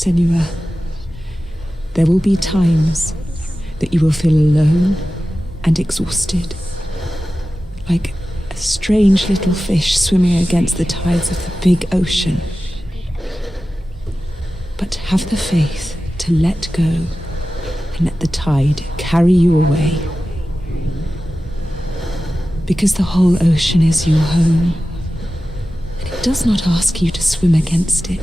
Senua, there will be times that you will feel alone and exhausted, like a strange little fish swimming against the tides of the big ocean. But have the faith to let go and let the tide carry you away. Because the whole ocean is your home, and it does not ask you to swim against it.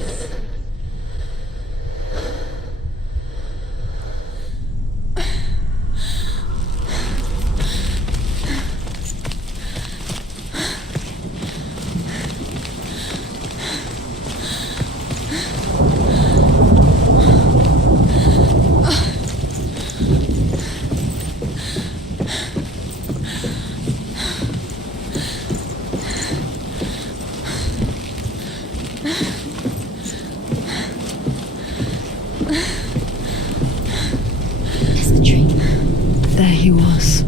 There he was,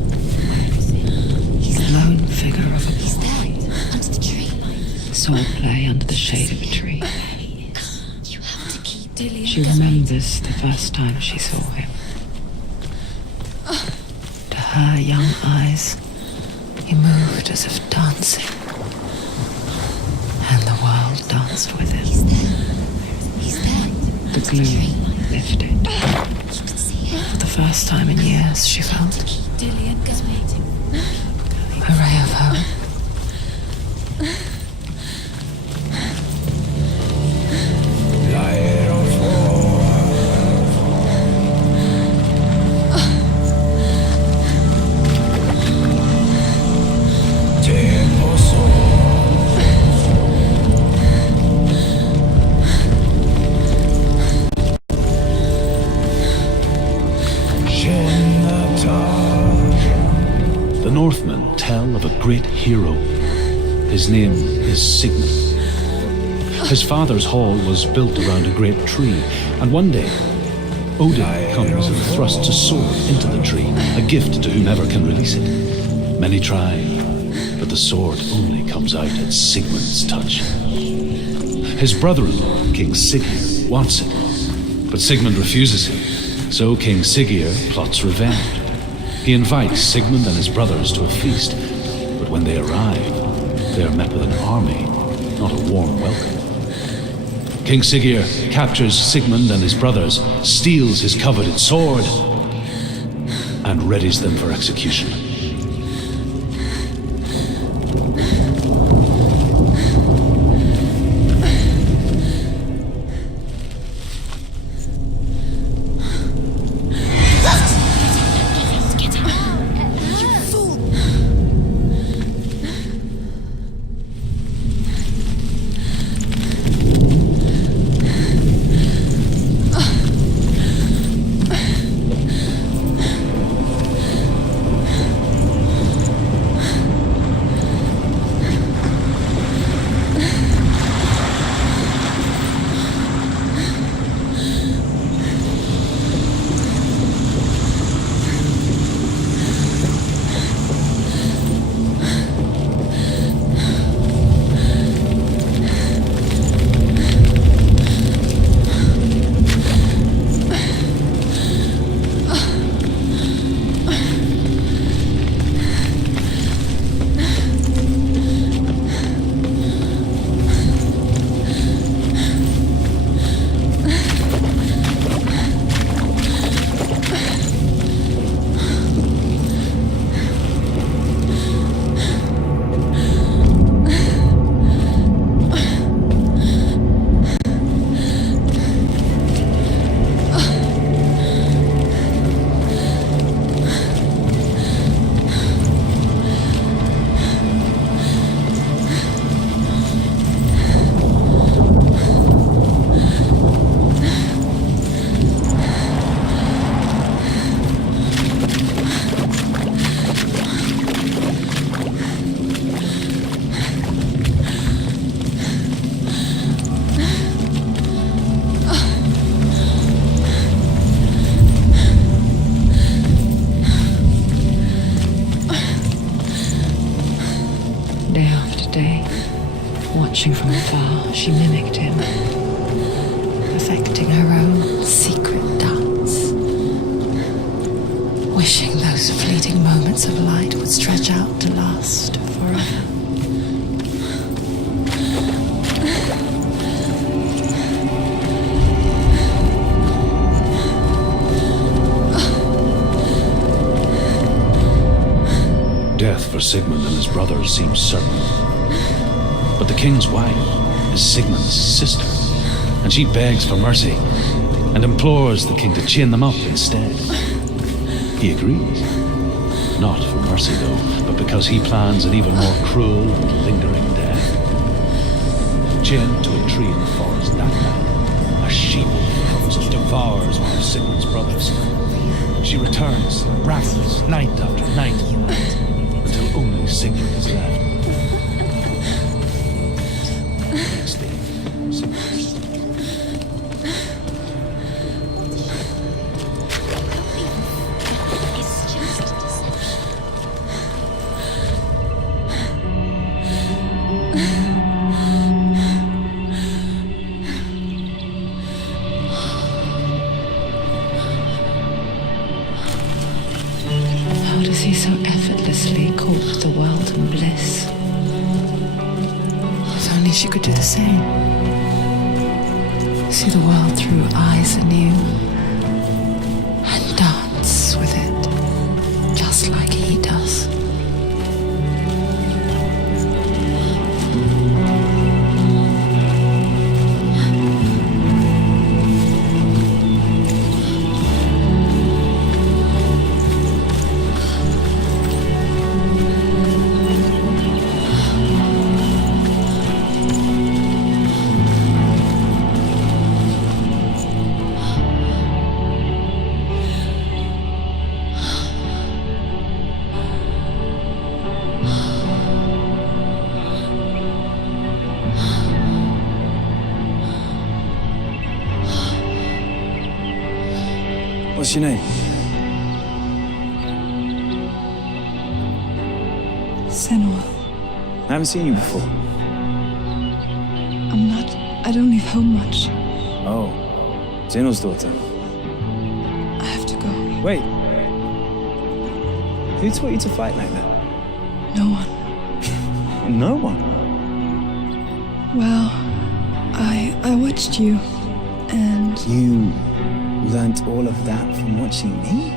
the lone figure of a boy. Swordplay under the shade of a tree. She remembers the first time she saw him. To her young eyes, he moved as if dancing, and the world danced with him. The gloom lifted. For the first time in years, she felt a ray of hope. The Northmen tell of a great hero. His name is Sigmund. His father's hall was built around a great tree, and one day, Odin comes and thrusts a sword into the tree, a gift to whomever can release it. Many try, but the sword only comes out at Sigmund's touch. His brother-in-law, King Siggeir, wants it, but Sigmund refuses him, so King Siggeir plots revenge. He invites Sigmund and his brothers to a feast, but when they arrive, they are met with an army, not a warm welcome. King Siggeir captures Sigmund and his brothers, steals his coveted sword, and readies them for execution. Watching from afar, she mimicked him, perfecting her own moments of light would stretch out to last forever. Death for Sigmund and his brothers seems certain. But the king's wife is Sigmund's sister, and she begs for mercy and implores the king to chain them up instead. He agrees. Not for mercy, though, but because he plans an even more cruel and lingering death. Chained to a tree in the forest that night, a she-wolf comes and devours one of Sigmund's brothers. She returns, ravenous, night after night, until only Sigmund is left. The next day, Sigmund... It's just deception. How does he so effortlessly court the world in bliss? If only she could do the same. See the world through eyes anew and dance with it, just like he does. What's your name? Senua. I haven't seen you before. I don't leave home much. Oh, Zeno's daughter. I have to go. Wait. Who taught you to fight like that? No one. No one. Well, I watched you, and You learnt all of that from watching me?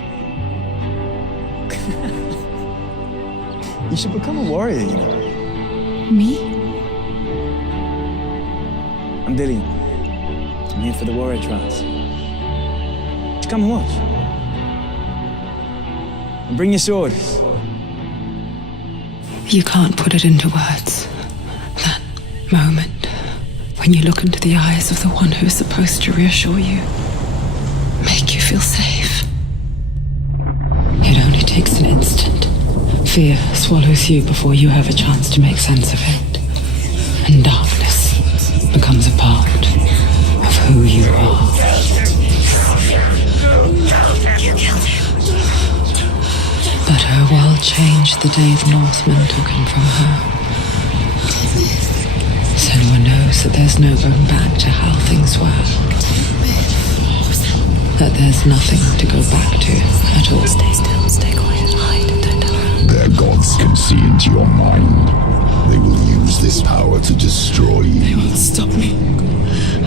You should become a warrior, you know. me? I'm Dillion. I'm here for the warrior trials. Just come and watch. And bring your sword. You can't put it into words. That moment when you look into the eyes of the one who is supposed to reassure you, make you feel safe. It only takes an instant. Fear swallows you before you have a chance to make sense of it. And darkness becomes a part of who you are. But her world changed the day the Northmen took him from her. Senua knows that there's no going back to how things were. That there's nothing to go back to at all. Stay still, stay quiet, hide, don't tell her. Their gods can see into your mind. They will use this power to destroy They you. won't stop me.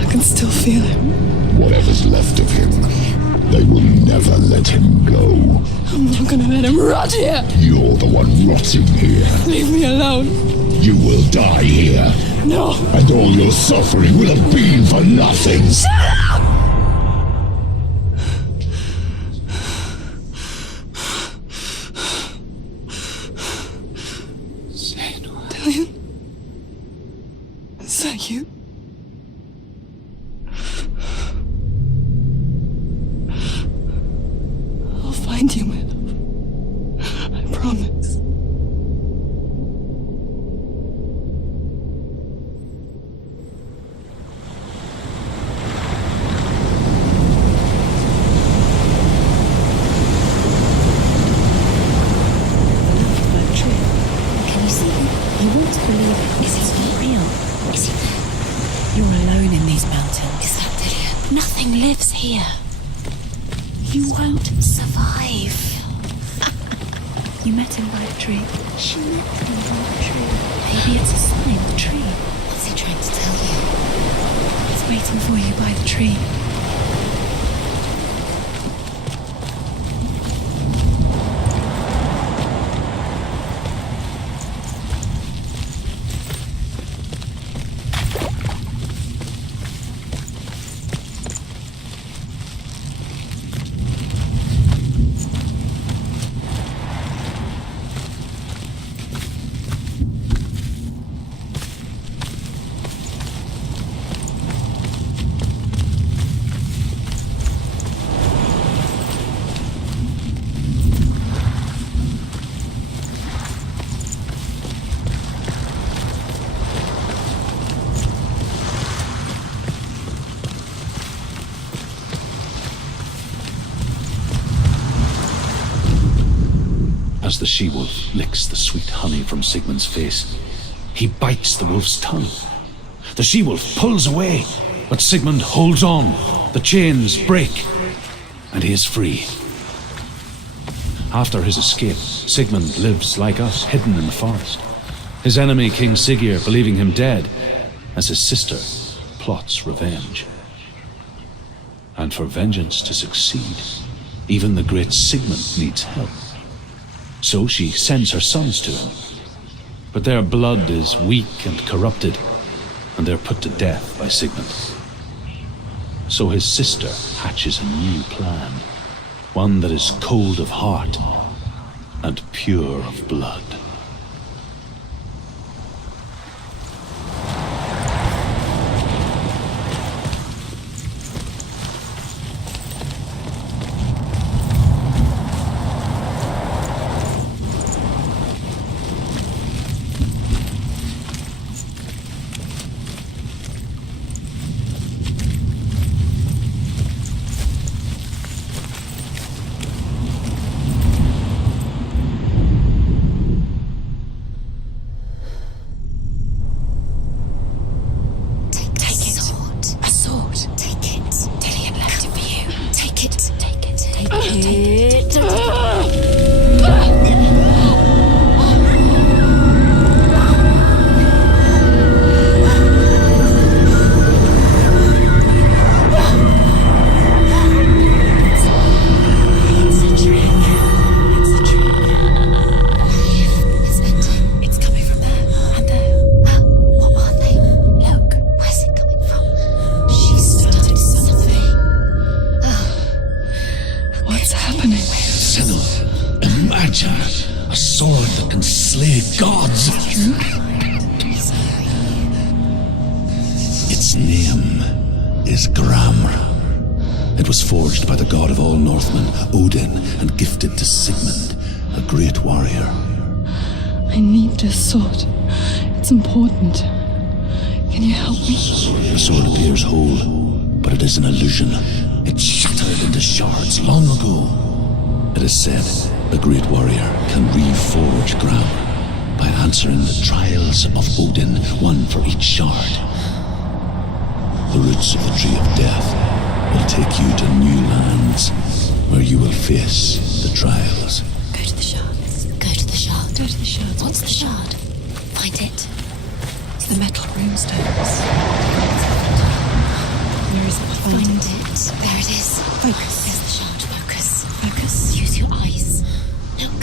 I can still feel him. Whatever's left of him, they will never let him go. I'm not gonna let him rot here. You're the one rotting here. Leave me alone. You will die here, No. and all your suffering will have been for nothing. Dillion? Is that you? I'll find you, my love. I promise. Can you see him? You want to believe it. Is he not real? Is he there? You're alone in these mountains. Is that Dillion? Nothing lives here. You won't survive. You met him by the tree. She met him by the tree. Maybe it's a sign, the tree. What's he trying to tell you? It's waiting for you by the tree. As the she-wolf licks the sweet honey from Sigmund's face, he bites the wolf's tongue. The she-wolf pulls away, but Sigmund holds on. The chains break, and he is free. After his escape, Sigmund lives like us, hidden in the forest. His enemy, King Siggeir, believing him dead, as his sister plots revenge. And for vengeance to succeed, even the great Sigmund needs help. So she sends her sons to him. But their blood is weak and corrupted, and they're put to death by Sigmund. So his sister hatches a new plan, one that is cold of heart and pure of blood. Gifted to Sigmund, a great warrior. I need this sword. It's important. Can you help me? The sword appears whole, but it is an illusion. It shattered into shards long ago. It is said a great warrior can reforge ground by answering the trials of Odin, one for each shard. The roots of the Tree of Death will take you to new lands, where you will face the trials. Go to the shard. Go to the shard. Go to the shard. What's the shard? Find it. It's the metal runestones. Where is it? Find it. There it is. Focus. There's the shard. Focus. Focus. Use your eyes. Look.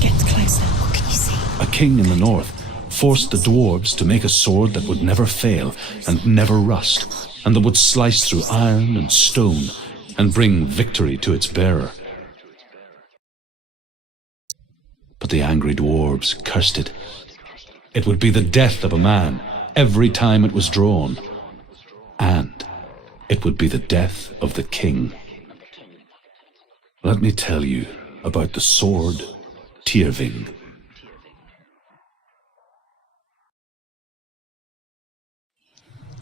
Get closer. What can you see? A king in the north forced the dwarves to make a sword that would never fail and never rust, and that would slice through iron and stone and bring victory to its bearer. But the angry dwarves cursed it. It would be the death of a man every time it was drawn, and it would be the death of the king. Let me tell you about the sword Tyrving.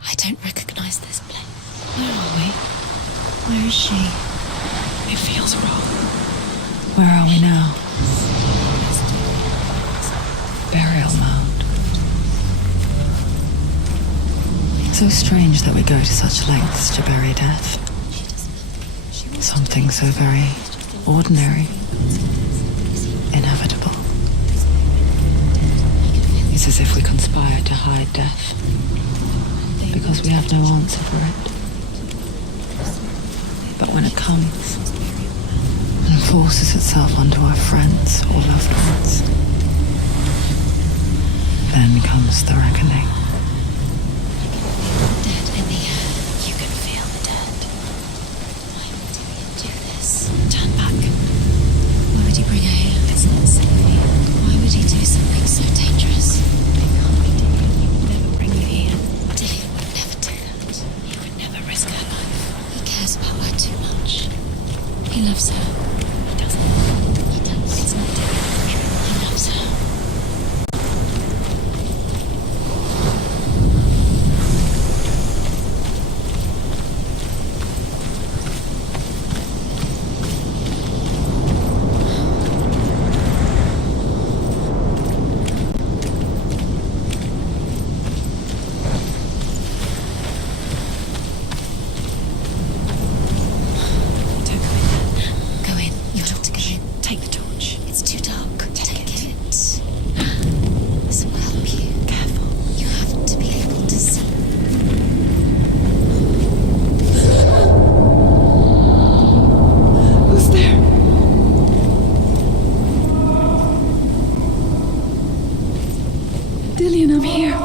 I don't recognize this place. Where are we? Where is she? It feels wrong. Where are we now? Burial mound. So strange that we go to such lengths to bury death. Something so very ordinary. It's as if we conspire to hide death, because we have no answer for it. But when it comes and forces itself onto our friends or loved ones, then comes the reckoning. Dead in the air. You can feel the dead. Why would Dillion do this? Turn back. Why would he bring her here? It's not safe here. Why would he do something so dangerous? It can't be Dillion. He would never bring you here. Dillion would never do that. He would never risk her life. He cares about her too much. He loves her. He doesn't. He does. It's not Dillion. He loves her. Dillion, I'm here.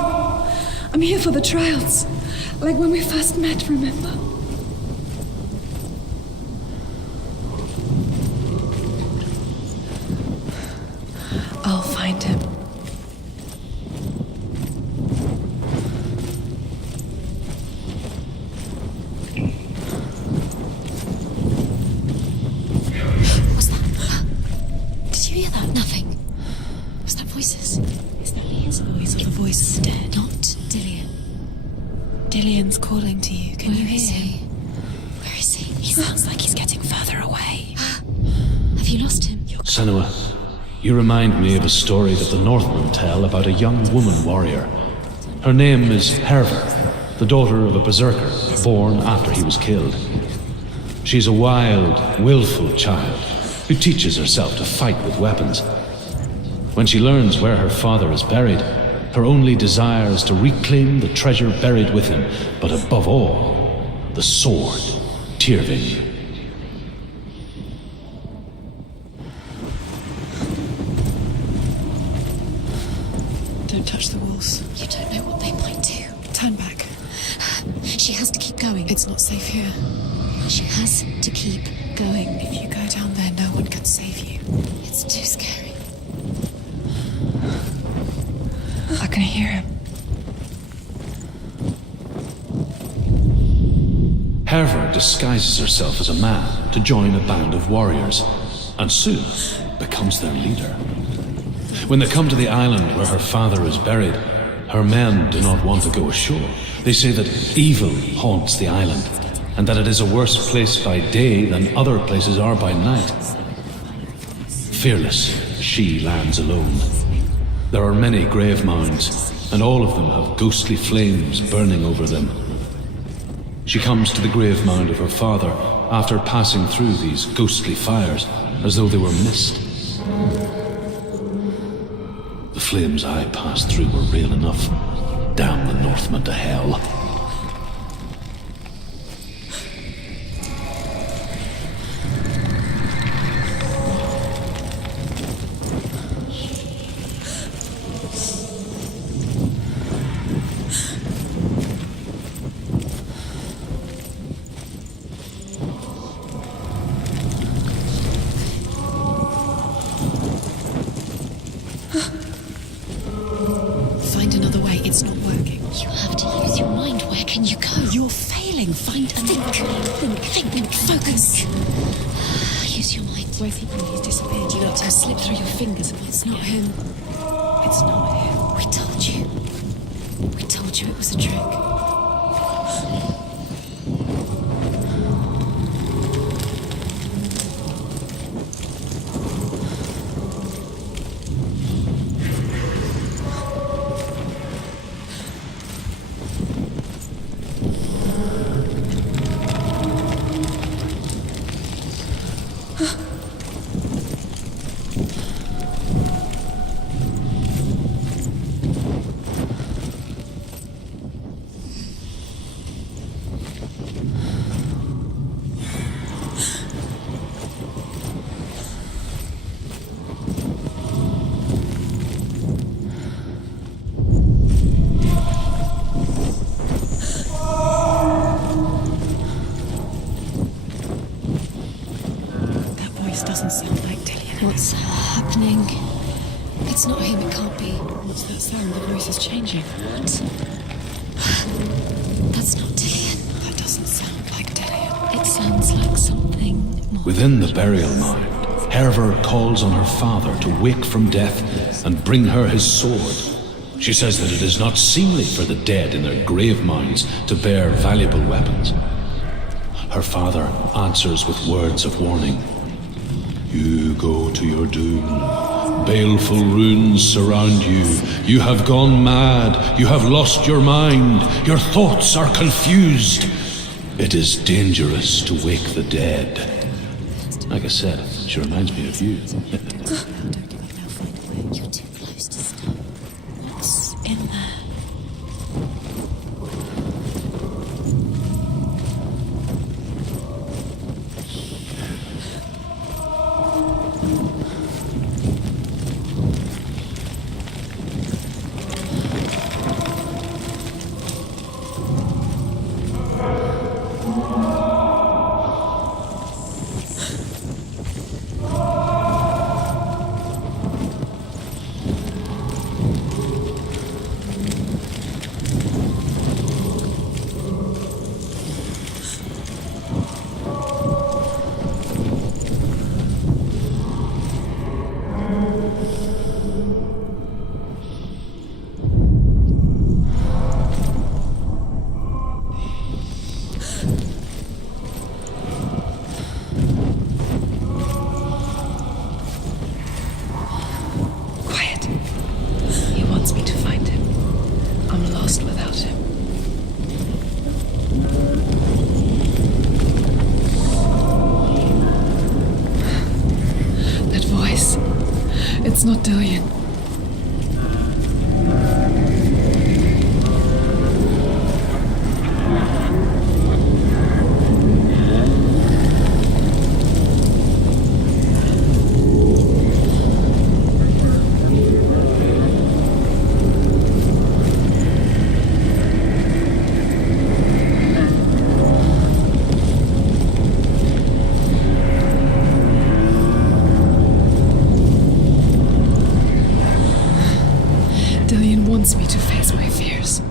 I'm here for the trials. Like when we first met, remember? I'll find him. What's that? Did you hear that? Nothing. Was that voices? Is that his voice or the voice of the dead? Not Dillion. Dillion's calling to you. Can you Where is hear he? him? Where is he? He sounds like he's getting further away. Have you lost him? Senua, you remind me of a story that the Northmen tell about a young woman warrior. Her name is Herver, the daughter of a berserker, born after he was killed. She's a wild, willful child who teaches herself to fight with weapons. When she learns where her father is buried, her only desire is to reclaim the treasure buried with him, but above all, the sword, Tyrving. Don't touch the walls. You don't know what they might do. Turn back. She has to keep going. It's not safe here. She has to keep going. If you go down there, no one can save you. It's too scary. I can hear him. Herver disguises herself as a man to join a band of warriors, and soon becomes their leader. When they come to the island where her father is buried, her men do not want to go ashore. They say that evil haunts the island, and that it is a worse place by day than other places are by night. Fearless, she lands alone. There are many grave mounds, and all of them have ghostly flames burning over them. She comes to the grave mound of her father after passing through these ghostly fires, as though they were mist. The flames I passed through were real enough. Damn the Northmen to hell. Find another way. It's not working. You have to use your mind. Where can you go? You're failing. Find another Think. Focus. Use your mind. Where's he been? He's disappeared. You let him slip through your fingers. It's not him. It's not him. We told you. We told you it was a trick. This doesn't sound like Dillion. What's happening? It's not him, it can't be. What's that sound? The voice is changing. What? That's not Dillion. That doesn't sound like Dillion. It sounds like something more. Within the burial mound, Herver calls on her father to wake from death and bring her his sword. She says that it is not seemly for the dead in their grave mounds to bear valuable weapons. Her father answers with words of warning. You go to your doom. Baleful runes surround you. You have gone mad. You have lost your mind. Your thoughts are confused. It is dangerous to wake the dead. Like I said, she reminds me of you. You're too close to stop. What's in there? It's not Dillion. Dillion wants me to face my fears.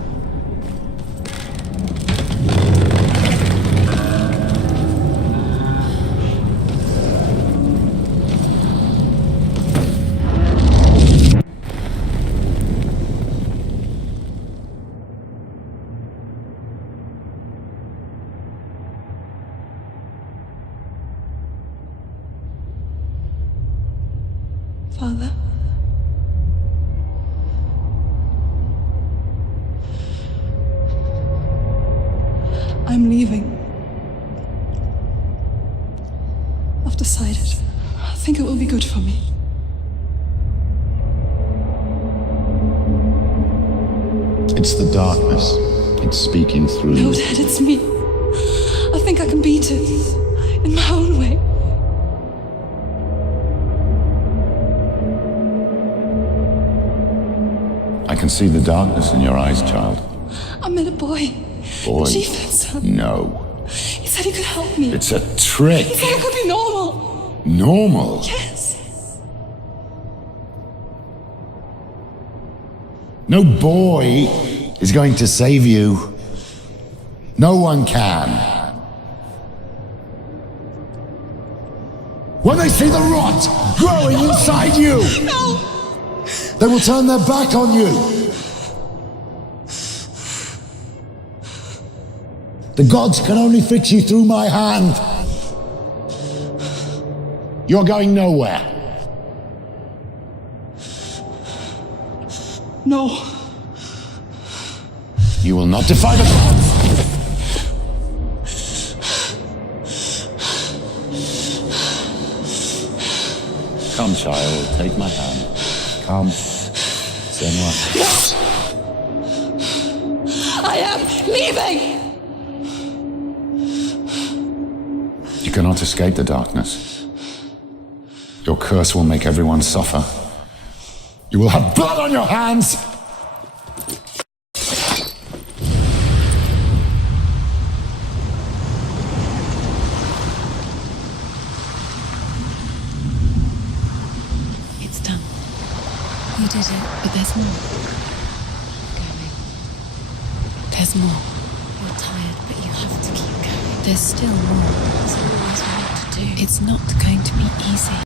Father? I'm leaving. I've decided. I think it will be good for me. It's the darkness. It's speaking through No, you. Dad, it's me. I think I can beat it. In my own way. I can see the darkness in your eyes, child. I met a boy. Boy. The chief son. No. He said he could help me. It's a trick. He said I could be normal. Normal. Yes. No boy is going to save you. No one can. When they see the rot growing inside you, No! they will turn their back on you. The gods can only fix you through my hand. You're going nowhere. No. You will not defy the gods. Come, child, take my hand. Come. Senwa. I am leaving! You cannot escape the darkness. Your curse will make everyone suffer. You will have blood on your hands! You did it, but there's more. Going. There's more. You're tired, but you have to keep going. There's still more. There's always more to do. It's not going to be easy.